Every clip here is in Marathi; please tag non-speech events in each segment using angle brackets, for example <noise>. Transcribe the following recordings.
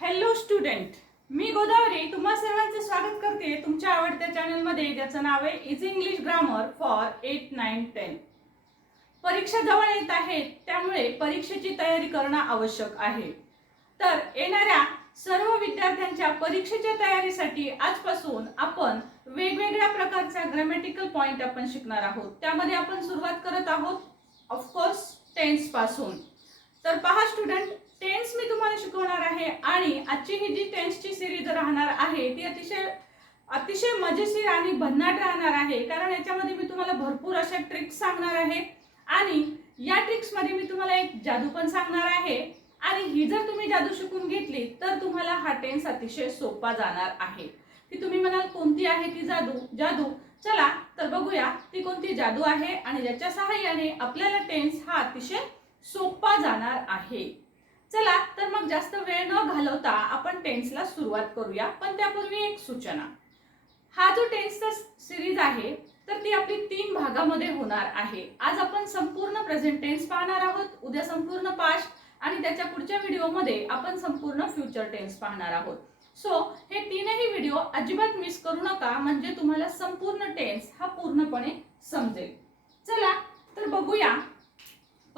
हॅलो स्टुडंट मी गोदावरी तुम्हा सर्वांचं स्वागत करते तुमच्या आवडत्या चॅनलमध्ये ज्याचं नाव आहे is English grammar for eight nine ten परीक्षा जवळ येत आहेत त्यामुळे परीक्षेची तयारी करणं आवश्यक आहे. तर येणाऱ्या सर्व विद्यार्थ्यांच्या परीक्षेच्या तयारीसाठी आजपासून आपण वेगवेगळ्या प्रकारचा ग्रॅमॅटिकल पॉइंट आपण शिकणार आहोत. त्यामध्ये आपण सुरुवात करत आहोत ऑफकोर्स टेन्सपासून. तर पहा स्टुडंट टेन्स मी तुम्हाला शिकवणार आहे. आणि आजची ही जी टेन्सची सिरीज राहणार आहे ती अतिशय अतिशय मजेशीर आणि भन्नाट राहणार आहे. कारण याच्यामध्ये मी तुम्हाला भरपूर अशा ट्रिक्स सांगणार आहे. आणि या ट्रिक्समध्ये मी तुम्हाला एक जादू पण सांगणार आहे. आणि ही जर तुम्ही जादू शिकून घेतली तर तुम्हाला हा टेन्स अतिशय सोपा जाणार आहे. की तुम्ही म्हणाल कोणती आहे ती जादू? जादू. चला तर बघूया ती कोणती जादू आहे आणि ज्याच्या सहाय्याने आपल्याला टेन्स हा अतिशय सोपा जाणार आहे. चला तर मग जास्त वेळ न घालवता आपण टेन्सला सुरुवात करूया. पण त्यापूर्वी एक सूचना. हा जो टेन्सचा सिरीज आहे तर ती आपली तीन भागामध्ये होणार आहे. आज आपण संपूर्ण प्रेझेंट टेन्स पाहणार आहोत उद्या संपूर्ण पास्ट आणि त्याच्या पुढच्या व्हिडिओमध्ये आपण संपूर्ण फ्युचर टेन्स पाहणार आहोत. सो हे तीनही व्हिडिओ अजिबात मिस करू नका म्हणजे तुम्हाला संपूर्ण टेन्स हा पूर्णपणे समजेल. चला तर बघूया.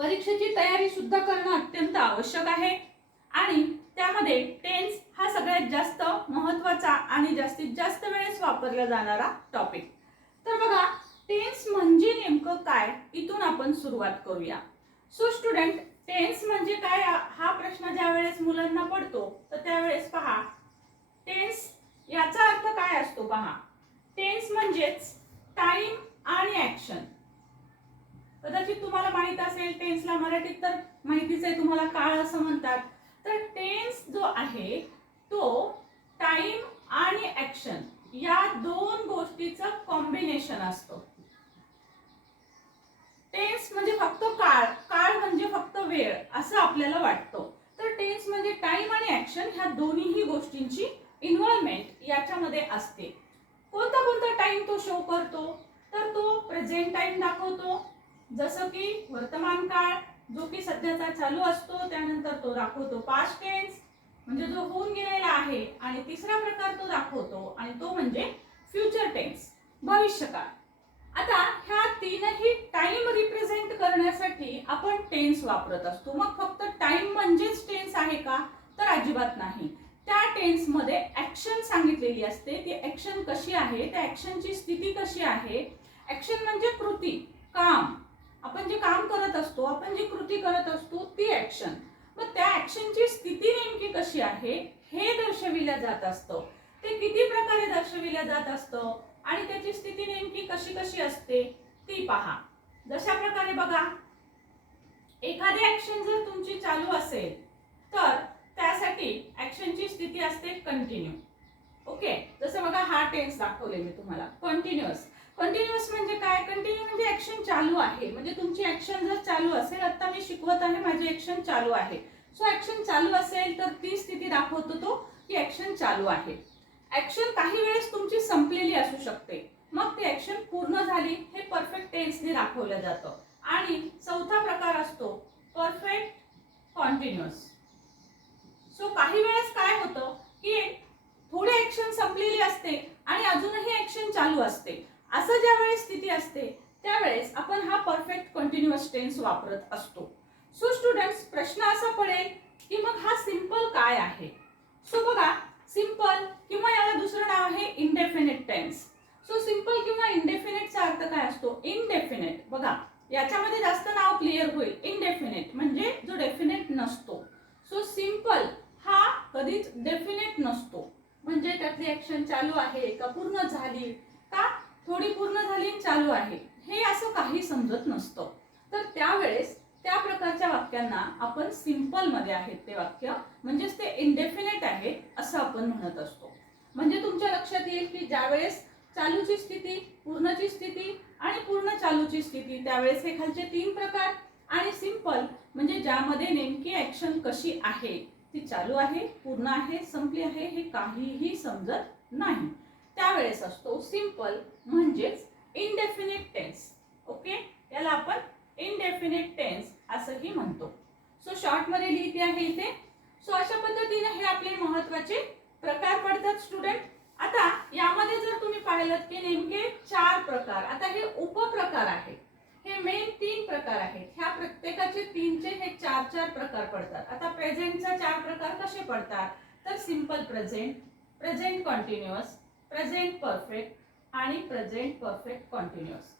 परीक्षेची तयारी सुद्धा करणं अत्यंत आवश्यक आहे. आणि त्यामध्ये टेन्स हा सगळ्यात जास्त महत्त्वाचा आणि जास्तीत जास्त वेळेस वापरला जाणारा टॉपिक तर बघा टेन्स म्हणजे नेमकं काय? इथून आपण सुरुवात करूया. सो स्टुडंट टेन्स म्हणजे काय? हा प्रश्न ज्या वेळेस मुलांना पडतो तर त्यावेळेस पहा. टेन्स याचा अर्थ काय असतो? पहा टेन्स म्हणजेच टाइम आणि ऍक्शन कदाचित तुम्हाला माहीत असेल टेन्सला मराठीत तर माहितीच आहे तुम्हाला काळ असं म्हणतात. तर टेन्स जो आहे तो टाइम आणि ऍक्शन या दोन गोष्टीचं कॉम्बिनेशन असतं. टेन्स म्हणजे फक्त काळ काळ म्हणजे फक्त वेळ असं आपल्याला वाटतो. तर टेन्स म्हणजे टाइम आणि ऍक्शन ह्या दोन्हीही गोष्टींची इन्व्हॉल्वमेंट याच्यामध्ये असते. कोणता कोणता टाइम तो शो करतो? तर तो प्रेझेंट टाइम दाखवतो. जसं की वर्तमान काळ जो की सध्याचा चालू असतो त्यानंतर तो दाखवतो. पास्ट टेन्स म्हणजे जो होऊन गेलेला आहे आणि तिसरा प्रकार तो दाखवतो आणि तो म्हणजे फ्युचर टेन्स भविष्यकाळ. आता ह्या तीनही टाइम रिप्रेझेंट करण्यासाठी आपण टेन्स वापरत असतो. मग फक्त टाइम म्हणजेच टेन्स आहे का? तर अजिबात नाही. त्या टेन्समध्ये ऍक्शन सांगितलेली असते. ती ऍक्शन कशी आहे? त्या ऍक्शनची स्थिती कशी आहे? ऍक्शन म्हणजे कृती काम. आपण जे काम करत असतो आपण जी कृती करत असतो ती ऍक्शन मग त्या ऍक्शनची स्थिती नेमकी कशी आहे हे दर्शविल्या जात असतं. ते किती प्रकारे दर्शविल्या जात असतं आणि त्याची स्थिती नेमकी कशी कशी असते ती पहा. जशा प्रकारे बघा एखादी ऍक्शन जर तुमची चालू असेल तर त्यासाठी ऍक्शनची स्थिती असते कंटिन्यू ओके जसं बघा हा टेन्स दाखवले मी तुम्हाला. कंटिन्युअस कंटिन्युअस म्हणजे काय? कंटिन्यू म्हणजे ऍक्शन चालू आहे. म्हणजे तुमची ऍक्शन जर चालू असेल आता मी शिकवत आहे माझी ऍक्शन चालू आहे. सो ऍक्शन चालू असेल तर ती स्थिती दाखवतो तो की ऍक्शन चालू आहे. ऍक्शन काही वेळेस तुमची संपलेली असू शकते. मग ती ऍक्शन पूर्ण झाली हे परफेक्ट टेन्सने दाखवलं जातं. आणि चौथा प्रकार असतो परफेक्ट कॉन्टिन्युअस सो काही वेळेस काय होतं की थोडी ऍक्शन संपलेली असते आणि अजूनही ऍक्शन चालू असते. असं ज्या वेळेस स्थिती असते त्यावेळेस आपण हा परफेक्ट कंटिन्युअस टेन्स वापरत असतो. सो स्टुडंट्स प्रश्न असा पडेल की मग हा सिंपल काय आहे? सो बघा सिंपल किंवा याला दुसरं नाव आहे इनडेफिनेट टेन्स सो सिंपल किंवा इनडेफिनेटचा अर्थ काय असतो? इनडेफिनेट बघा याच्यामध्ये जास्त नाव क्लिअर होईल. इनडेफिनेट म्हणजे जो डेफिनेट नसतो. सो सिंपल हा कधीच डेफिनेट नसतो. म्हणजे त्यातली ऍक्शन चालू आहे का पूर्ण झाली का थोडी पूर्ण झाली चालू आहे. हे असं काही समजत नसतं. तर त्यावेळेस त्या प्रकारच्या वाक्यांना आपण सिंपलमध्ये आहेत ते वाक्य. म्हणजेच ते इनडेफिनेट आहे असं आपण म्हणत असतो. म्हणजे तुमच्या लक्षात येईल की ज्यावेळेस चालूची स्थिती पूर्णची स्थिती आणि पूर्ण चालूची स्थिती त्यावेळेस हे खालचे तीन प्रकार आणि सिंपल म्हणजे ज्यामध्ये नेमकी ऍक्शन कशी आहे ती चालू आहे पूर्ण आहे संपली आहे हे काहीही समजत नाही. त्यावेळेस असतो सिंपल म्हणजेच इनडेफिनेट टेन्स ओके याला आपण इनडेफिनेट टेन्स असंही म्हणतो. सो शॉर्टमध्ये लिहिते आहे इथे. सो अशा पद्धतीने हे आपले महत्त्वाचे प्रकार पडतात स्टुडंट आता यामध्ये जर तुम्ही पाहिलं की नेमके चार प्रकार आता हे उपप्रकार आहेत. हे मेन तीन प्रकार आहेत. ह्या प्रत्येकाचे तीनचे हे चार चार प्रकार पडतात. आता प्रेझेंटचा चार प्रकार कसे पडतात? तर simple present present continuous present perfect आणि present perfect continuous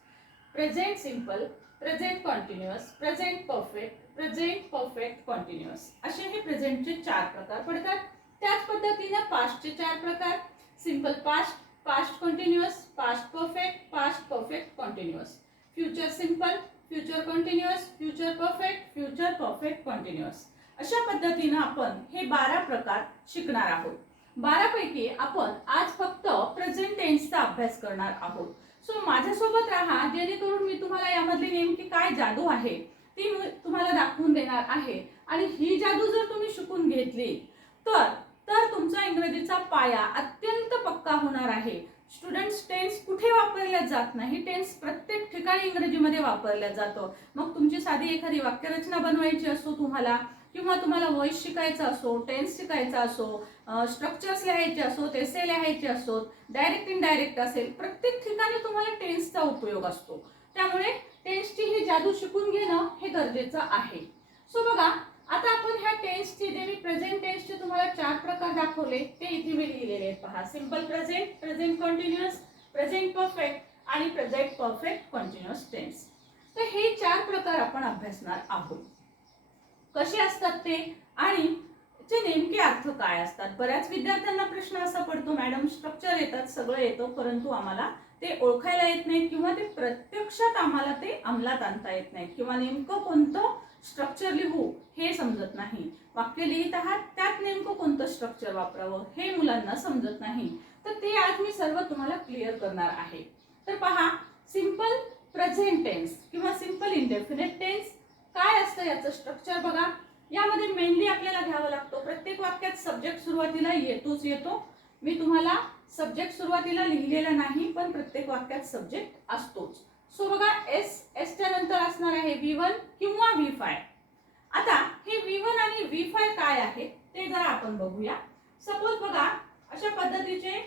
present simple present continuous present perfect present perfect continuous असे हे प्रेझेंटचे चार प्रकार पडतात. त्याच पद्धतीने पास्टचे चार प्रकार. Simple past past continuous past perfect past perfect continuous future simple future continuous future perfect future perfect continuous अशा पद्धतीनं आपण हे बारा प्रकार शिकणार आहोत. बारापैकी आपण आज फक्त प्रेझेंट टेन्सचा अभ्यास करणार आहोत. सो माझ्यासोबत राहा जेणेकरून मी तुम्हाला यामधली नेमकी काय जादू आहे ती तुम्हाला दाखवून देणार आहे. आणि ही जादू जर तुम्ही शिकून घेतली तर तर तुमचा इंग्रजीचा पाया अत्यंत पक्का होणार आहे. स्टुडंट्स टेन्स कुठे वापरल्या जात नाही टेन्स प्रत्येक ठिकाणी इंग्रजीमध्ये वापरल्या जातो. मग तुमची साधी एखादी वाक्यरचना बनवायची असो तुम्हाला किंवा तुम्हाला व्हॉइस शिकायचा असो टेन्स शिकायचा असो स्ट्रक्चर्स लिहायचे असोत एसे लिहायचे असोत डायरेक्ट इनडायरेक्ट असेल प्रत्येक ठिकाणी तुम्हाला टेन्सचा उपयोग असतो. त्यामुळे टेन्सची ही जादू शिकून घेणं हे गरजेचं आहे. सो बघा आता आपण ह्या टेन्सचे जे मी प्रेझेंट टेन्सचे तुम्हाला चार प्रकार दाखवले ते इथे मी लिहिलेले आहेत. पहा simple present present continuous present perfect आणि प्रेझेंट परफेक्ट कंटिन्युअस टेन्स तर हे चार प्रकार आपण अभ्यासणार आहोत. कसे असतात ते? आणि चे नेमके अर्थ काय असतात? बऱ्याच विद्यार्थ्यांना प्रश्न असा पडतो मॅडम स्ट्रक्चर येतात सगळं येतं परंतु आम्हाला ते ओळखायला येत नाहीत किंवा ते प्रत्यक्षात आम्हाला ते अंमलात आणता येत नाहीत किंवा नेमकं कोणतं स्ट्रक्चर लिहू हे समजत नाही. वाक्य लिहित आहात त्यात नेमकं कोणतं स्ट्रक्चर वापरावं हे मुलांना समजत नाही. तर ते आज मी सर्व तुम्हाला क्लिअर करणार आहे. तर पहा सिंपल प्रेझेंट टेन्स किंवा सिंपल इंडेफिनेट टेन्स असतं याचं स्ट्रक्चर बघा? यामध्ये मेनली आपल्याला घ्यावा लागतो. प्रत्येक वाक्यात सब्जेक्ट सुरुवातीला येतोच येतो. मी तुम्हाला सब्जेक्ट सुरुवातीला लिहिलेला नाही पण प्रत्येक वाक्यात सब्जेक्ट असतोच. सो बघा एस एसच्या नंतर असणार आहे व्ही वन किंवा व्ही फाय आता हे व्ही वन आणि व्ही फाय काय आहे ते जरा आपण बघूया. सपोज बघा अशा पद्धतीचे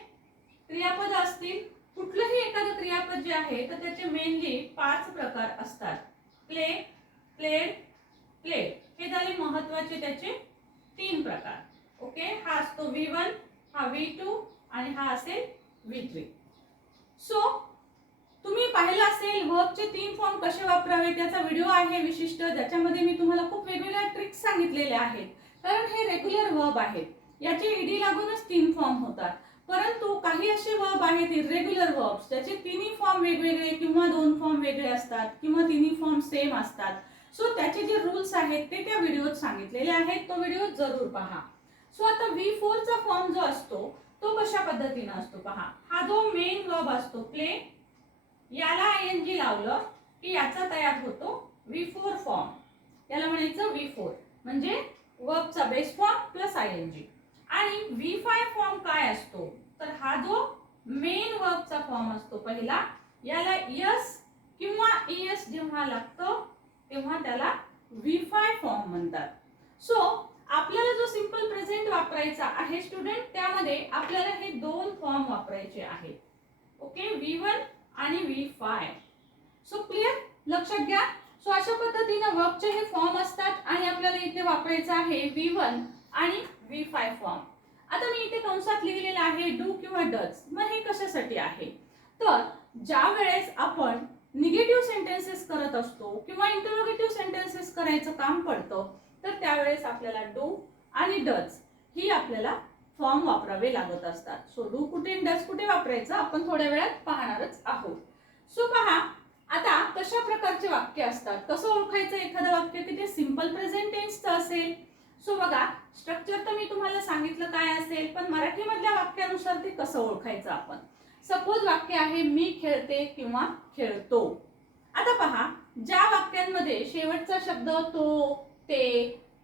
क्रियापद असतील. कुठलंही एखादं क्रियापद जे आहे तर त्याचे मेनली पाच प्रकार असतात. प्ले प्लेड प्लेट हे झाले महत्त्वाचे त्याचे तीन प्रकार. ओके हा असतो व्ही वन हा व्ही टू आणि हा असेल व्ही थ्री सो तुम्ही पाहिलं असेल वर्कचे तीन फॉर्म कसे वापरावे त्याचा व्हिडिओ आहे विशिष्ट ज्याच्यामध्ये मी तुम्हाला खूप वेगवेगळ्या ट्रिक्स सांगितलेल्या आहेत. कारण हे रेग्युलर वर्ब आहेत. याचे ईडी लागूनच तीन फॉर्म होतात. परंतु काही असे वर्ब आहेत इरेग्युलर वर्ब्स त्याचे तिन्ही फॉर्म वेगवेगळे किंवा दोन फॉर्म वेगळे असतात किंवा तिन्ही फॉर्म सेम असतात. सो त्याचे जे रूल्स आहेत ते त्या व्हिडिओत सांगितलेले आहेत. तो व्हिडिओ जरूर पहा. सो आता व्ही फोरचा फॉर्म जो असतो तो कशा पद्धतीनं असतो पहा. हा जो मेन वर्ब असतो प्ले याला आय एन जी लावलं की याचा तयार होतो व्ही फोर फॉर्म याला म्हणायचं व्ही फोर म्हणजे वर्बचा base form plus I N G आणि व्ही फाय फॉर्म काय असतो? तर हा जो मेन वर्बचा फॉर्म असतो पहिला याला यस किंवा एस जेव्हा लागतं तेव्हा त्याला व्ही फाय फॉर्म म्हणतात. सो आपल्याला जो सिंपल प्रेझेंट वापरायचा आहे स्टुडंट त्यामध्ये आपल्याला हे दोन फॉर्म वापरायचे आहेत. ओके व्ही वन आणि व्ही फाय सो क्लिअर लक्षात घ्या? सो अशा पद्धतीने वर्कचे हे फॉर्म असतात आणि आपल्याला इथे वापरायचं आहे व्ही वन आणि व्ही फाय फॉर्म आता मी इथे कंसात लिहिलेलं आहे डू किंवा डज. मग हे कशासाठी आहे? तर ज्या वेळेस आपण निगेटिव्ह सेंटेन्सेस करत असतो किंवा इंटरोगेटिव्ह सेंटेन्सेस करायचं काम पडतं तर त्यावेळेस आपल्याला डू आणि डज ही आपल्याला फॉर्म वापरावे लागत असतात. सो डू कुठे डज कुठे वापरायचं आपण थोड्या वेळात पाहणारच आहोत. सो पहा आता कशा प्रकारचे वाक्य असतात? कसं ओळखायचं एखादं वाक्य? की ते सिंपल प्रेझेंट टेन्सचं असेल? सो बघा स्ट्रक्चर तर मी तुम्हाला सांगितलं काय असेल पण मराठीमधल्या वाक्यानुसार ते कसं ओळखायचं आपण? सपोज वाक्य आहे मी खेळते किंवा खेळतो. आता पहा ज्या वाक्यांमध्ये शेवटचा शब्द तो ते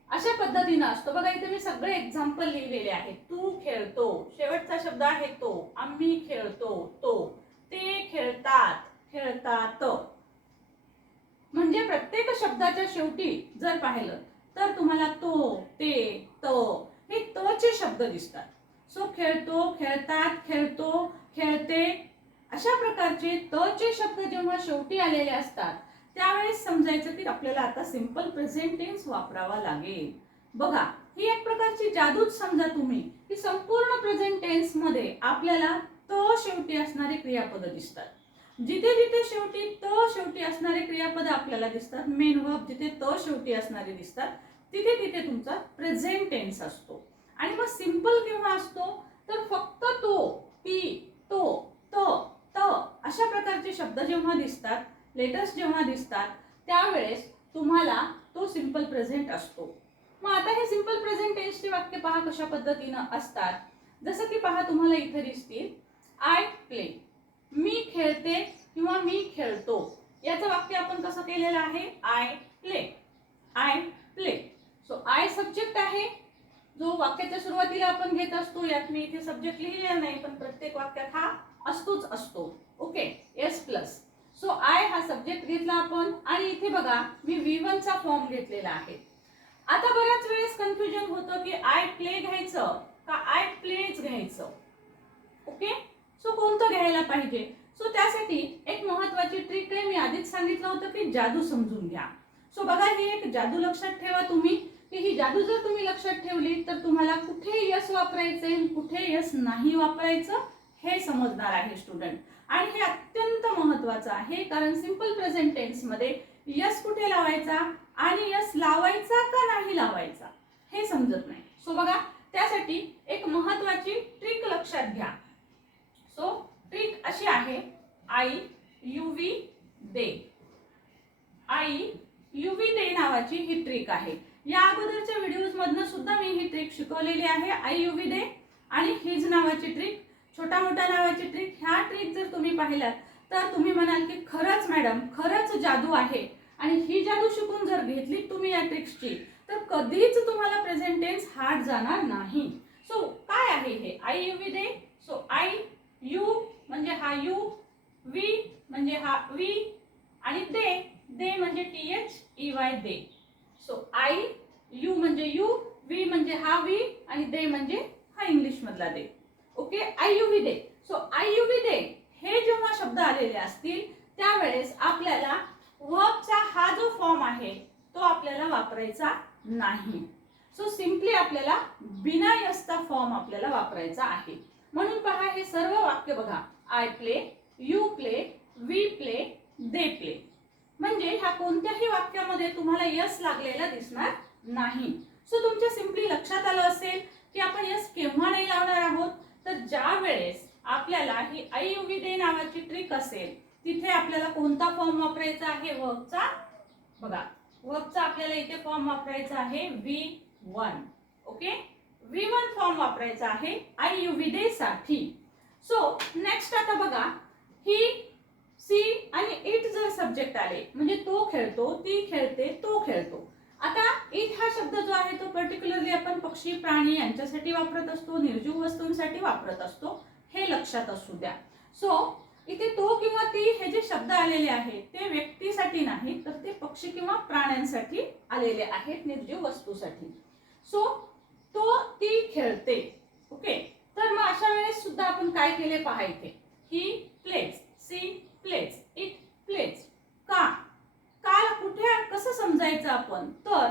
अशा पद्धतीनं असतो. बघा इथे मी सगळे एक्झाम्पल लिहिलेले आहेत. तू खेळतो शेवटचा शब्द आहे तो. आम्ही खेळतो तो. ते खेळतात खेळतात. म्हणजे प्रत्येक शब्दाच्या शेवटी जर पाहिलं तर तुम्हाला तो ते त हे तचे शब्द दिसतात. सो खेळतो खेळतात खेळतो खेळते अशा प्रकारचे तचे शब्द जेव्हा शेवटी आलेले असतात त्यावेळेस समजायचं की आपल्याला आता सिंपल प्रेझेंट टेन्स वापरावा लागेल. बघा ही एक प्रकारची जादूच समजा तुम्ही की संपूर्ण प्रेझेंट टेन्समध्ये आपल्याला त शेवटी असणारे क्रियापद दिसतात. जिथे जिथे शेवटी त शेवटी असणारे क्रियापद आपल्याला दिसतात मेन वर्ब जिथे त शेवटी असणारे दिसतात तिथे तिथे तुमचा प्रेझेंट टेन्स असतो. आणि मग सिंपल केव्हा असतो? तर फक्त तो ती तो त त अशा प्रकारचे शब्द जेव्हा दिसतात लेटर्स जेव्हा दिसतात त्यावेळेस तुम्हाला तो सिंपल प्रेझेंट असतो. मग आता हे सिंपल प्रेझेंट टेन्सचे वाक्य पहा कशा पद्धतीनं असतात. जसं की पहा तुम्हाला इथे दिसतील आय प्ले मी खेळते किंवा मी खेळतो. याचं वाक्य आपण कसं केलेलं आहे? I play I play so I subject आहे. जो वाक्याच्या सुरुवातीला आपण घेत असतो यात मी इथे सब्जेक्ट लिहिलेला नाही पण प्रत्येक वाक्यात हा असतोच असतो. Okay S plus so I हा सब्जेक्ट घेतला आपण. आणि इथे बघा मी व्ही चा फॉर्म घेतलेला आहे. आता बऱ्याच वेळेस कन्फ्युजन होतं की आय प्ले घ्यायचं का आय प्लेच घ्यायचं? ओके सो कोणतं घ्यायला पाहिजे? सो त्यासाठी एक महत्वाची ट्रिक आहे. मी आधीच सांगितलं होतं की जादू समजून घ्या. सो बघा ही एक जादू लक्षात ठेवा तुम्ही. की ही जादू जर तुम्ही लक्षात ठेवली तर तुम्हाला कुठे यस वापरायचे कुठे यस नाही वापरायचं? हे समजणार आहे स्टुडंट आणि हे अत्यंत महत्वाचं आहे कारण सिंपल प्रेझेंट टेन्समध्ये यस कुठे लावायचा आणि यस लावायचा का नाही लावायचा हे समजत नाही. सो बघा त्यासाठी एक महत्वाची ट्रिक लक्षात घ्या. सो ट्रिक अशी आहे I you we they. I you we they नावाची ही ट्रिक आहे. या अगोदरच्या व्हिडिओज मधनं सुद्धा मी ही ट्रिक शिकवलेली आहे आई यू व्ही दे आणि हिज नावाची ट्रिक छोटा मोठा नावाची ट्रिक ह्या ट्रिक जर तुम्ही पाहिल्यात तर तुम्ही म्हणाल की खरंच मॅडम खरंच जादू आहे. आणि ही जादू शिकून जर घेतली तुम्ही या ट्रिक्सची तर कधीच तुम्हाला प्रेझेंट टेन्स हार्ड जाणार नाही. सो काय आहे हे? I you we they. So I you म्हणजे हा यू वी म्हणजे हा वी आणि दे दे म्हणजे T H E Y they. So I you म्हणजे यू वी म्हणजे हा वी आणि दे म्हणजे हा इंग्लिशमधला they. Okay? I you so I you हे जेव्हा शब्द आलेले असतील त्यावेळेस आपल्याला वर्बचा हा जो फॉर्म आहे तो आपल्याला वापरायचा नाही. सो सिम्पली आपल्याला बिना यसचा फॉर्म आपल्याला वापरायचा आहे. म्हणून पहा हे सर्व वाक्य बघा. I play you play we play they play म्हणजे ह्या कोणत्याही वाक्यामध्ये तुम्हाला यस लागलेला दिसणार नाही. सो तुमच्या सिम्पली लक्षात आलं असेल की आपण यस केव्हा नाही लावणार आहोत? तर ज्या वेळेस आपल्याला ही आई यू दे नावाची ट्रिक असेल तिथे आपल्याला कोणता फॉर्म वापरायचा आहे? वर्कचा बघा वर्कचा आपल्याला इथे फॉर्म वापरायचा आहे V one okay V one form वापरायचा आहे आई यू साठी सो नेक्स्ट आता बघा ही सी आणि इट जर सब्जेक्ट आले म्हणजे तो खेळतो ती खेळते तो खेळतो. ईट हा शब्द जो आहे तो पर्टिक्युलरली आपण पक्षी प्राणी यांच्यासाठी वापरत असतो निर्जीव वस्तूंसाठी वापरत असतो हे लक्षात असू द्या. सो इथे तो किंवा ती हे जे शब्द आलेले आहेत ते व्यक्तीसाठी नाही तर ते पक्षी किंवा प्राण्यांसाठी आलेले आहेत निर्जीव वस्तूसाठी. सो तो ती खेळते. ओके तर मग अशा वेळेस सुद्धा आपण काय केले पाहायचे he plays she plays it plays का? काल कुठे कसं समजायचं आपण? तर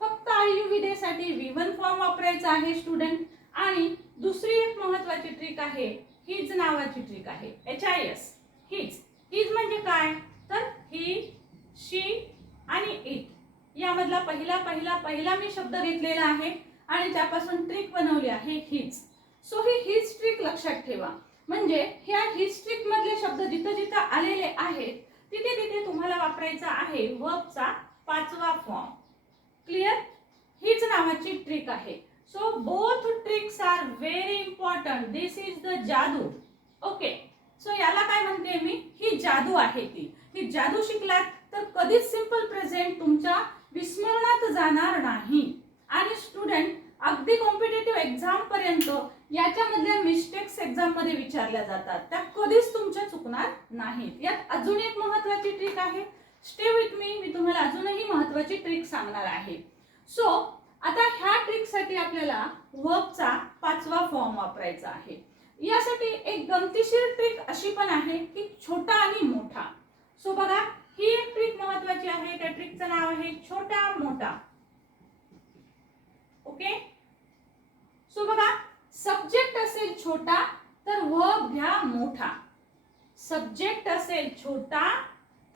फक्त आयु साठी व्ही वन फॉर्म वापरायचा आहे स्टुडंट आणि दुसरी एक महत्वाची ट्रिक आहे हीज नावाची ट्रिक आहे H I S his his म्हणजे काय? तर ही शी आणि इट यामधला पहिला पहिला पहिला मी शब्द घेतलेला आहे आणि त्यापासून ट्रिक बनवली आहे हीज सो ही हीज ट्रिक लक्षात ठेवा. म्हणजे ह्या हीज ट्रिक मधले शब्द जिथं जिथं आलेले आहेत तिथे तिथे तुम्हाला वापरायचा आहे वर्बचा पाचवा फॉर्म क्लिअर हीच नावाची ट्रिक आहे. So both tricks are very important this is the जादू. ओके सो याला काय म्हणते मी? ही जादू आहे ती. ही जादू शिकलात तर कधीच सिंपल प्रेझेंट तुमच्या विस्मरणात जाणार नाही. आणि स्टुडंट अगदी कॉम्पिटेटिव्ह एक्झाम पर्यंत याच्यामधल्या मिस्टेक्स एक्झाममध्ये विचारल्या जातात. त्या कधीच तुमच्या चुकणार नाहीत. यात अजून एक महत्वाची ट्रिक आहे. स्टे विथ मी मी तुम्हाला अजूनही महत्वाची ट्रिक सांगणार आहे. सो आता ह्या ट्रिकसाठी आपल्याला वर्बचा पाचवा फॉर्म वापरायचा आहे. यासाठी एक गमतीशीर ट्रिक अशी पण आहे की छोटा आणि मोठा. सो बघा ही एक ट्रिक महत्वाची आहे. त्या ट्रिकचं नाव आहे छोटा मोठा. ओके सो बघा सब्जेक्ट असेल छोटा तर वर्ब घ्या मोठा. सब्जेक्ट असेल छोटा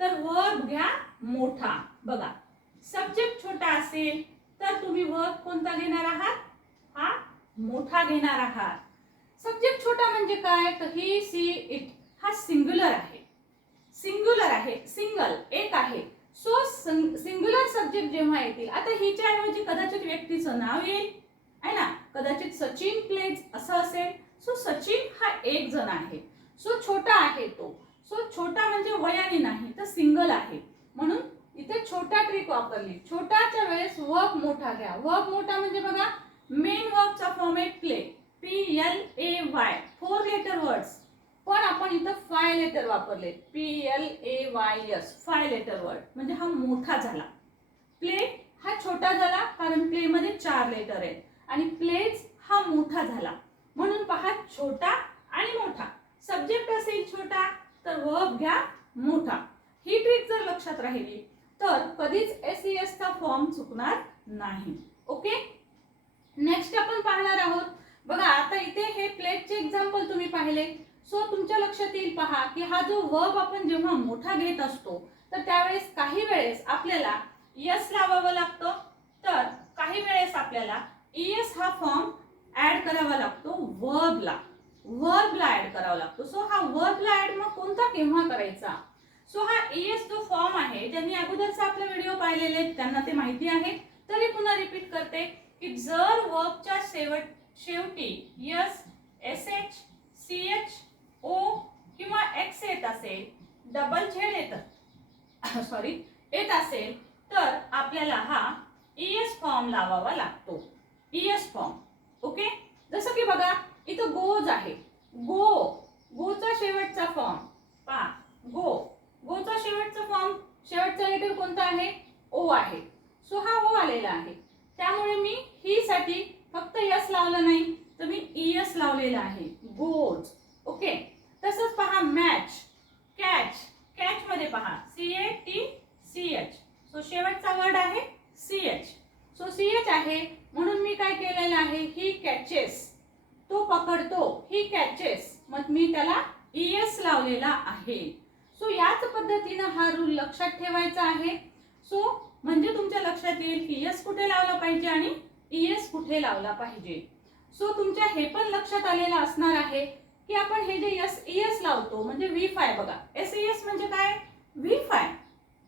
तर वर्ब घ्या मोठा. बघा सब्जेक्ट छोटा असेल तर तुम्ही वर्ब कोणता घेणार आहात? हा? मोठा घेणार आहात. सब्जेक्ट छोटा म्हणजे काय? तर ही सी इट हा सिंग्युलर आहे. सिंग्युलर आहे. सिंगल एक आहे. सो सिंग्युलर सब्जेक्ट जेव्हा येतील आता हिच्या ऐवजी कदाचित व्यक्तीचं नाव येईल. आहे ना? कदाचित सचिन प्लेज असं असेल. सो सचिन हा एक जण आहे. सो छोटा आहे तो. सो छोटा म्हणजे वयाने नाही तर सिंगल आहे. म्हणून इथे छोटा ट्रिक वापरली. छोटाच्या वेळेस वर्क मोठा घ्या. वर्क मोठा म्हणजे बघा मेन वर्कचा फॉर्म आहे play P L A Y four letter words पण आपण इथं फाय लेटर वापरले. P L A Y S five letter word म्हणजे हा मोठा झाला. प्ले हा छोटा झाला कारण प्लेमध्ये चार लेटर आहेत. आणि प्लेज हा मोठा झाला. म्हणून पहा छोटा आणि मोठा. सब्जेक्ट असेल छोटा तर वर्ब घ्या मोठा. ही ट्रिक जर लक्षात राहिली तर कधीच एस ई चा फॉर्म चुकणार नाही. ओके? नेक्स्ट आपण पाहणार आहोत. बघा आता इथे हे प्लेटचे एक्झाम्पल तुम्ही पाहिले. सो तुमच्या लक्षात येईल पहा की हा जो वर्ब आपण जेव्हा मोठा घेत असतो तर त्यावेळेस काही वेळेस आपल्याला यस लावावं लागतं. तर काही वेळेस आपल्याला ई एस हा फॉर्म ऍड करावा लागतो वर्बला वर्बला ऍड करावा लागतो. सो हा वर्बला ऍड मग कोणता केव्हा करायचा? सो हा एस जो फॉर्म आहे ज्यांनी अगोदरचा आपला व्हिडिओ पाहिलेले आहेत त्यांना ते माहिती आहे. तरी पुन्हा रिपीट करते की जर वर्बच्या शेवट शेवटी S S H C H O किंवा एक्स येत असेल डबल झेड येत सॉरी <coughs> येत असेल तर आपल्याला हा ई एस फॉर्म लावावा लागतो. ई एस फॉर्म ओके जसं की बघा इथं गोज आहे. गो गोचा शेवटचा फॉर्म पा गो. गोचा शेवटचा फॉर्म शेवटचा लेटर कोणता आहे? ओ आहे. सो हा ओ आलेला आहे. त्यामुळे मी ही साठी फक्त यस लावलं नाही तर मी ईएस लावलेला आहे. Goes okay? तसंच पहा मॅच कॅच कॅच मध्ये पहा. C A T C H so शेवटचा वर्ड आहे C H so C H आहे म्हणून मी काय केलेलं आहे? ही कॅचेस तो पकडतो ही कॅचेस मग मी त्याला ईएस लावलेला आहे. सो याच पद्धतीनं हा रूल लक्षात ठेवायचा आहे. सो म्हणजे तुमच्या लक्षात येईल की यस कुठे लावला पाहिजे आणि ईएस कुठे लावला पाहिजे. सो तुमच्या हे पण लक्षात आलेलं असणार आहे की आपण हे जे एस एस लावतो म्हणजे व्ही फाय बघा. एस एस म्हणजे काय? व्ही फाय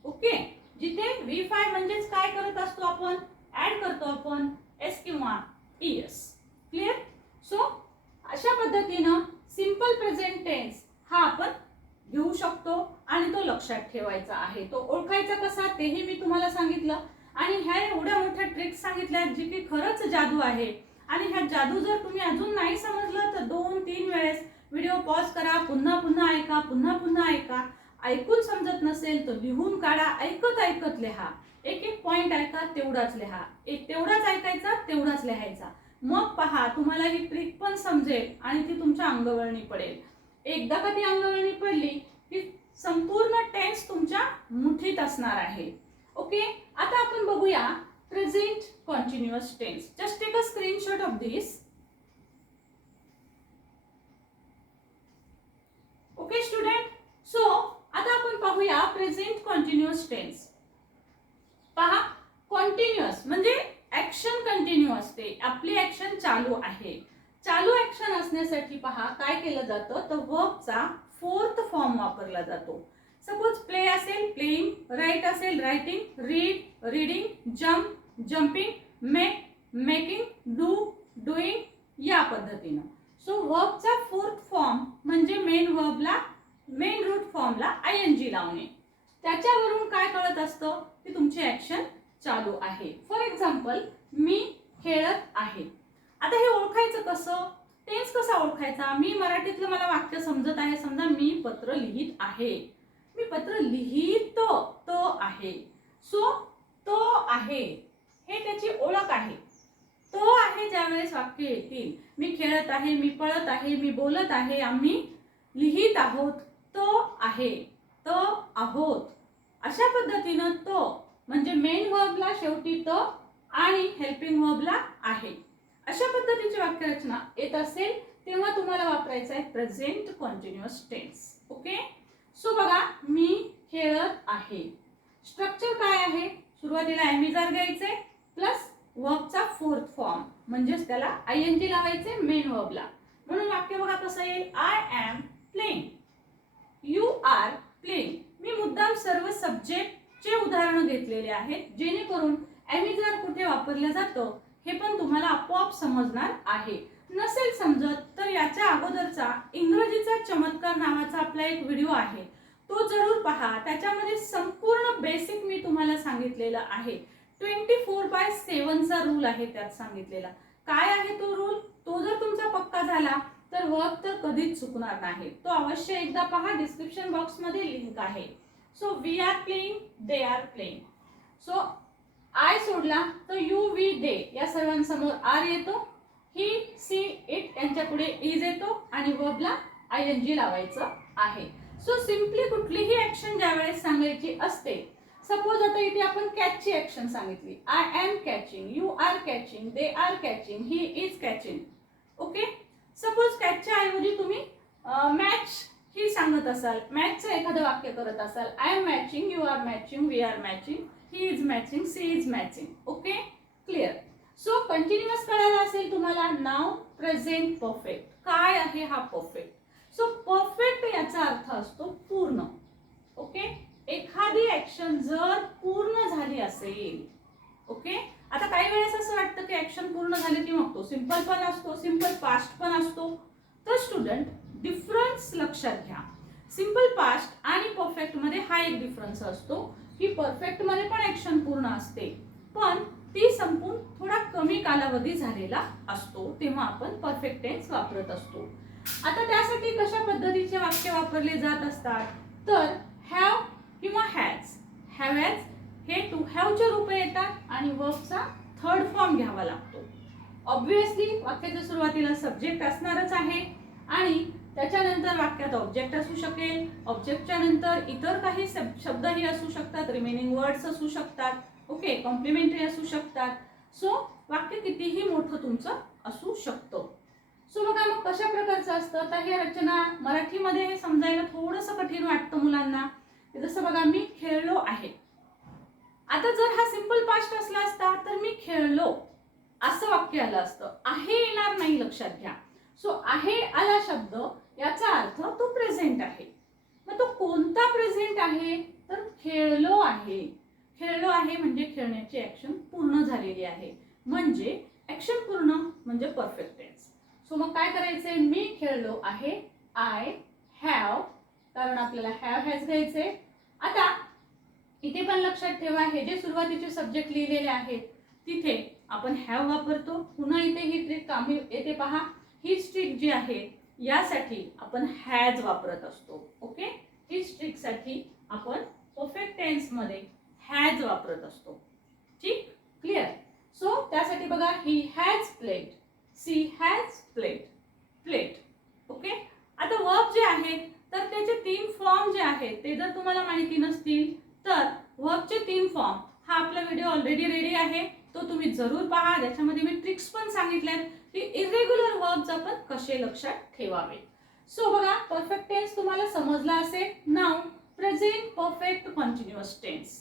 ओके जिथे व्ही फाय म्हणजेच काय करत असतो आपण? ऍड करतो आपण एस किंवा एस क्लिअर सो अशा पद्धतीनं सिंपल प्रेझेंट टेन्स हा आपण घेऊ शकतो आणि तो लक्षात ठेवायचा आहे. तो ओळखायचा कसा तेही मी तुम्हाला सांगितलं. आणि ह्या एवढ्या मोठ्या ट्रिक्स सांगितल्या जी की खरंच जादू आहे. आणि ह्या जादू जर तुम्ही अजून नाही समजलं तर दोन तीन वेळेस व्हिडिओ पॉज करा पुन्हा पुन्हा ऐका पुन्हा पुन्हा ऐका. ऐकून समजत नसेल तर लिहून काढा ऐकत ऐकत लिहा. एक एक पॉइंट ऐका तेवढाच लिहा. एक तेवढाच ऐकायचा तेवढाच लिहायचा. मग पहा तुम्हाला ही ट्रिक पण समजेल आणि ती तुमच्या अंगवळणी पडेल. एकदा का ती अंगवळणी पडली की संपूर्ण टेन्स तुमच्या मुठीत असणार आहे. ओके आता आपण बघूया present continuous tense just take a screenshot of this okay student so आता आपण पाहूया प्रेझेंट कॉन्टिन्युअस टेन्स पहा कॉन्टिन्युअस म्हणजे ऍक्शन कंटिन्यू असते. आपली ऍक्शन चालू आहे. चालू ऍक्शन असण्यासाठी पहा काय केलं जातं? तर वर्कचा फोर्थ फॉर्म वापरला जातो. सपोज प्ले असेल प्लेइंग राईट असेल writing read reading jump jumping make making do doing या पद्धतीनं. सो वर्बचा फोर्थ फॉर्म म्हणजे मेन वर्बला मेन रूट फॉर्मला आय एन जी लावणे. त्याच्यावरून काय कळत असतं? की तुमची ऍक्शन चालू आहे. फॉर एक्झाम्पल मी खेळत आहे. आता हे ओळखायचं कसं? टेन्स कसा ओळखायचा? मी मराठीतलं मला वाक्य समजत आहे. समजा मी पत्र लिहित आहे. मी पत्र लिहित तो आहे. सो तो आहे. हे त्याची ओळख आहे. तो आहे ज्यावेळेस वाक्य येतील. मी खेळत आहे मी पळत आहे मी बोलत आहे आम्ही लिहित आहोत. तो आहे. तो आहोत. अशा पद्धतीनं तो म्हणजे मेन वर्बला शेवटी तो आणि हेल्पिंग वर्बला आहे. अशा पद्धतीची वाक्यरचना येत असेल तेव्हा तुम्हाला वापरायचं आहे present continuous tense okay so बघा मी खेळत आहे. स्ट्रक्चर काय आहे? सुरुवातीला एमिजार घ्यायचे प्लस वर्बचा फोर्थ फॉर्म म्हणजेच त्याला आय एन जी लावायचे मेन वर्बला म्हणून वाक्य बघा कसं येईल? I am playing you are playing मी मुद्दाम सर्व सब्जेक्ट चे उदाहरणं घेतलेले आहेत जेणेकरून ॲमेझॉन कुठे वापरलं जातं हे पण तुम्हाला आपोआप समजणार आहे. नसेल समजत तर याच्या अगोदरचा इंग्रजीचा चमत्कार नावाचा आपला एक व्हिडिओ आहे. तो जरूर पहा. त्याच्यामध्ये संपूर्ण बेसिक मी तुम्हाला सांगितलेलं आहे. ट्वेंटी फोर बाय सेवनचा रूल आहे त्यात सांगितलेला. काय आहे तो रूल तो जर तुमचा पक्का झाला तर वर्क तर कधीच चुकणार नाही. तो अवश्य एकदा पहा. डिस्क्रिप्शन बॉक्समध्ये लिंक आहे. So we are playing they are playing so I सोडला तर यू वी दे या सर्वांसमोर आर येतो. ही सी इट यांच्या पुढे इज येतो आणि वबला आय एन जी लावायचं आहे. सो सिम्पली कुठलीही ऍक्शन ज्या वेळेस सांगायची असते सपोज आता इथे आपण कॅचची ऍक्शन सांगितली. I am catching you are catching they are catching he is catching okay suppose कॅचच्या ऐवजी तुम्ही मॅच ही सांगत असाल मॅचचं एखादं वाक्य करत असाल I am matching you are matching we are matching he is matching she is matching okay clear so continuous कळायला असेल तुम्हाला नाव प्रेझेंट परफेक्ट काय आहे हा परफेक्ट सो परफेक्ट याचा अर्थ असतो पूर्ण. ओके एखादी ऍक्शन जर पूर्ण झाली असेल ओके आता काही वेळेस असं वाटतं की ऍक्शन पूर्ण झाली की मग तो सिंपल पण असतो सिंपल पास्ट पण असतो. तर स्टुडंट डिफरन्स लक्षात घ्या. सिंपल पास्ट आणि परफेक्टमध्ये हा एक डिफरन्स असतो. की परफेक्टमध्ये पण ऍक्शन पूर्ण असते. पण ती संपून थोडा कमी कालावधी झालेला असतो तेव्हा आपण परफेक्ट टेन्स वापरत असतो. आता त्यासाठी कशा पद्धतीचे वाक्य वापरले जात असतात? तर हॅव किंवा हॅज हॅव हॅज हे टू हॅवच्या रूपे येतात आणि वर्बचा थर्ड फॉर्म घ्यावा लागतो. ऑब्विसली वाक्याच्या सुरुवातीला सब्जेक्ट असणारच आहे आणि त्याच्यानंतर वाक्यात ऑब्जेक्ट असू शकेल. ऑब्जेक्टच्या नंतर इतर काही शब्दही असू शकतात. रिमेनिंग वर्ड्स असू शकतात. ओके कॉम्प्लिमेंटरी असू शकतात. सो वाक्य कितीही मोठं तुमचं असू शकतं. सो बघा मग कशा प्रकारचं असतं? तर हे रचना मराठीमध्ये हे समजायला थोडंसं कठीण वाटतं मुलांना. जसं बघा मी खेळलो आहे. आता जर हा सिंपल पास्ट असला असता तर मी खेळलो. असं वाक्य आलं असतं. आहे येणार नाही लक्षात घ्या. सो आहे आला शब्द याचा अर्थ तो प्रेझेंट आहे. मग तो कोणता प्रेझेंट आहे? तर खेळलो आहे. खेळलो आहे म्हणजे खेळण्याची ॲक्शन पूर्ण झालेली आहे. म्हणजे ॲक्शन पूर्ण म्हणजे परफेक्ट टेन्स सो मग काय करायचंय? मी खेळलो आहे. आय हॅव कारण आपल्याला हॅव हॅज घ्यायचे आता इथे पण लक्षात ठेवा हे जे सुरुवातीचे सब्जेक्ट लिहिलेले आहेत तिथे आपण हॅव वापरतो. पुन्हा इथे ही ट्रिक कामी येथे पहा. ही स्ट्रिक जी आहे यासाठी आपण हॅज वापरत असतो ओके ही ट्रिकसाठी आपण परफेक्ट टेन्समध्ये हॅज वापरत असतो. ठीक? क्लिअर सो त्यासाठी बघा he has plate she has plate plate okay आता वर्ब जे आहेत तर त्याचे तीन फॉर्म जे आहेत ते जर तुम्हाला माहिती नसतील तर वर्बचे तीन फॉर्म हा आपला व्हिडिओ ऑलरेडी रेडी आहे. तो तुम्ही जरूर पहा. त्याच्यामध्ये मी ट्रिक्स पण सांगितल्यात. की इरेग्युलर वर्ब्स आपण कसे लक्षात ठेवावे? सो बघा परफेक्ट टेन्स तुम्हाला समजला असेल. नाव प्रेझेंट परफेक्ट कॉन्टिन्युअस टेन्स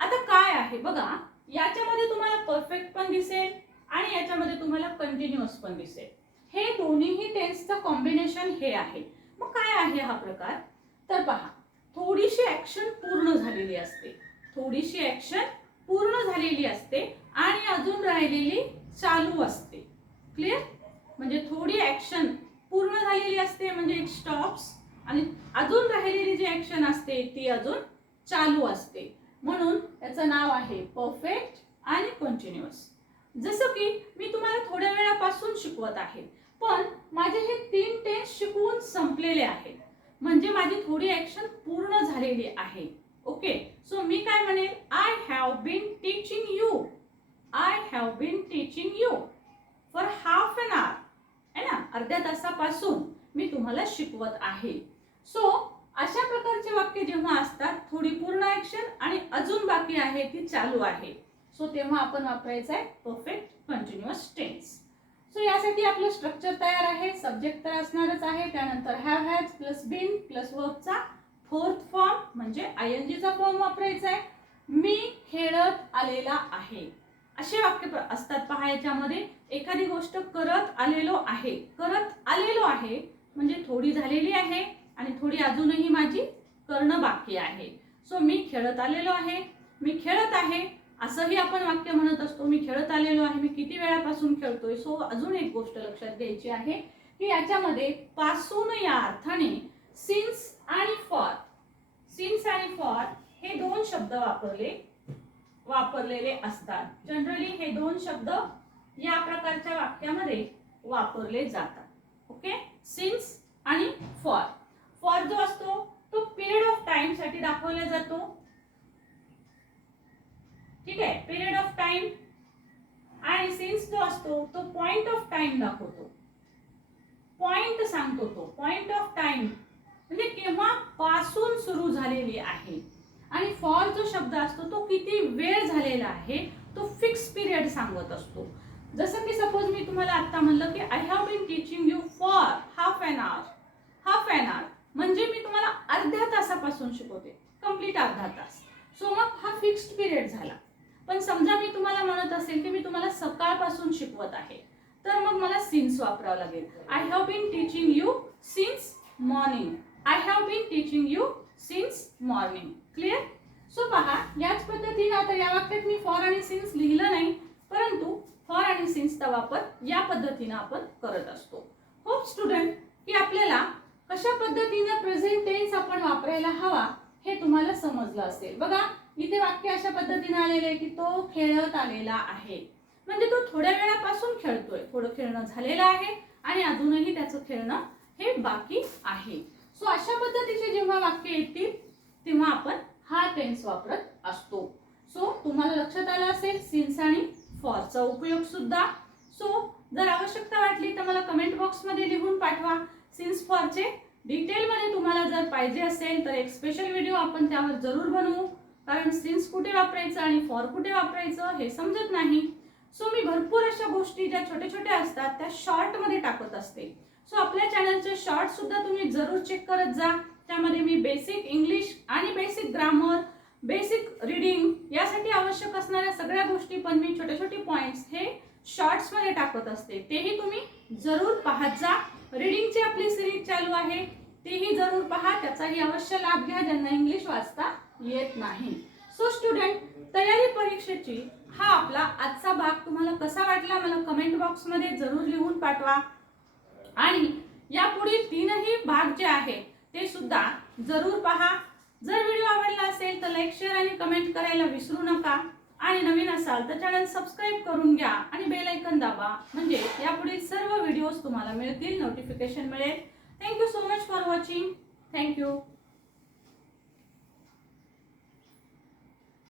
आता काय आहे? बघा याच्यामध्ये तुम्हाला परफेक्ट पण दिसेल आणि याच्यामध्ये तुम्हाला कंटिन्युअस पण दिसेल. हे दोन्हीही टेन्सचं कॉम्बिनेशन हे आहे. मग काय आहे हा प्रकार? तर पहा थोडीशी ऍक्शन पूर्ण झालेली असते. थोडीशी ऍक्शन पूर्ण झालेली असते आणि अजून राहिलेली चालू असते. क्लिअर म्हणजे थोडी ॲक्शन पूर्ण झालेली असते म्हणजे इट स्टॉप्स आणि अजून राहिलेली जी ॲक्शन असते ती अजून चालू असते. म्हणून त्याचं नाव आहे परफेक्ट आणि कंटिन्युअस जसं की मी तुम्हाला थोड्या वेळापासून शिकवत आहे पण माझे हे तीन टेन्स शिकवून संपलेले आहेत. म्हणजे माझी थोडी ॲक्शन पूर्ण झालेली आहे. ओके सो मी काय म्हणेल? I have been teaching you I have been teaching you per half an hour आहे ना? अर्ध्या तासापासून मी तुम्हाला शिकवत आहे. सो अशा प्रकारचे वाक्य जेव्हा असतात थोडी पूर्ण ऍक्शन आणि अजून बाकी आहे ती चालू आहे. सो तेव्हा आपण वापरायचं आहे परफेक्ट कंटिन्युअस टेन्स सो यासाठी आपलं स्ट्रक्चर तयार आहे सब्जेक्ट तर असणारच आहे. त्यानंतर have has plus been plus वर्कचा fourth form म्हणजे आय एन जीचा फॉर्म वापरायचा आहे मी खेळत आलेला आहे. असे वाक्य असतात पहा याच्यामध्ये. एखादी गोष्ट करत आलेलो आहे करत आलेलो आहे म्हणजे थोडी झालेली आहे आणि थोडी अजूनही माझी करणं बाकी आहे. सो मी खेळत आलेलो आहे मी खेळत आहे असंही आपण वाक्य म्हणत असतो मी खेळत आलेलो आहे मी किती वेळापासून खेळतोय? सो अजून एक गोष्ट लक्षात घ्यायची आहे की याच्यामध्ये पासून या अर्थाने सिन्स आणि फॉर सिन्स आणि फॉर हे दोन शब्द वापरले वापरलेले असतात. जनरली हे दोन शब्द या प्रकारच्या वाक्यामध्ये वापरले जातात. ओके सिन्स आणि फॉर फॉर जो असतो तो पिरियड ऑफ टाइमसाठी दाखवला जातो. ठीक आहे? पिरियड ऑफ टाइम आणि सिन्स जो असतो तो पॉइंट ऑफ टाइम दाखवतो. पॉइंट सांगतो तो. पॉइंट ऑफ टाइम म्हणजे केव्हा पासून सुरू झालेली आहे? आणि फॉर जो शब्द असतो तो किती वेळ झालेला आहे? तो फिक्स पिरियड सांगत असतो. जसं की सपोज मी तुम्हाला आत्ता म्हणलं की I have been teaching you for half an hour half an hour म्हणजे मी तुम्हाला अर्ध्या तासापासून शिकवते. कंप्लीट अर्धा तास. सो मग हा फिक्स्ड पिरियड झाला. पण समजा मी तुम्हाला म्हणत असेल की मी तुम्हाला सकाळपासून शिकवत आहे. तर मग मला सिन्स वापरावं लागेल. I have been teaching you since morning I have been teaching you since morning clear so पहा याच पद्धतीनं आता या वाक्यात मी फॉर आणि सिन्स लिहिलं नाही. परंतु फॉर आणि सिन्सचा वापर या पद्धतीनं आपण करत असतो. होप स्टुडंट की आपल्याला कशा पद्धतीनं प्रेझेंट टेन्स आपण वापरायला हवा हे तुम्हाला समजलं असेल. बघा इथे वाक्य अशा पद्धतीने आलेलं आहे की तो खेळत आलेला आहे. म्हणजे तो थोड्या वेळापासून खेळतोय. थोडं खेळणं झालेलं आहे आणि अजूनही त्याचं खेळणं हे बाकी आहे. सो अशा पद्धतीचे जेव्हा वाक्य येतील तेव्हा आपण हा टेन्स वापरत असतो. सो तुम्हाला लक्षात आलं असेल सिन्स आणि फॉरचा उपयोग सुद्धा. सो जर आवश्यकता वाटली तर मला कमेंट बॉक्समध्ये लिहून पाठवा. सिन्स फॉरचे डिटेलमध्ये तुम्हाला जर पाहिजे असेल तर एक स्पेशल व्हिडिओ आपण त्यावर जरूर बनवू. कारण सिन्स कुठे वापरायचं आणि फॉर कुठे वापरायचं हे समजत नाही. सो मी भरपूर अशा गोष्टी ज्या छोट्या छोट्या असतात त्या शॉर्टमध्ये टाकत असते. सो आपल्या चॅनलचे शॉर्ट सुद्धा तुम्ही जरूर चेक करत जा. त्यामध्ये मी बेसिक इंग्लिश आणि बेसिक ग्रामर बेसिक रीडिंग यासाठी आवश्यक असणाऱ्या सगळ्या गोष्टी पण मी छोटे छोटे पॉईंट्स हे शॉर्ट्समध्ये टाकत असते. तेही तुम्ही जरूर पाहत जा. रीडिंगची आपली सिरीज चालू आहे. तेही जरूर पहा. त्याचाही अवश्य लाभ घ्या. ज्यांना इंग्लिश वाचता येत नाही. सो स्टुडंट तयारी परीक्षेची हा आपला आजचा भाग तुम्हाला कसा वाटला मला कमेंट बॉक्समध्ये जरूर लिहून पाठवा. आणि यापुढील तीनही भाग जे आहे ते सुद्धा जरूर पहा. जर व्हिडिओ आवडला असेल तर लाईक शेअर आणि कमेंट करायला विसरू नका. आणि नवीन असाल तर चॅनल सबस्क्राईब करून घ्या आणि बेल ऐकन दाबा. म्हणजे यापुढील सर्व व्हिडिओज तुम्हाला मिळतील नोटिफिकेशन मिळेल. Thank you so much for watching thank you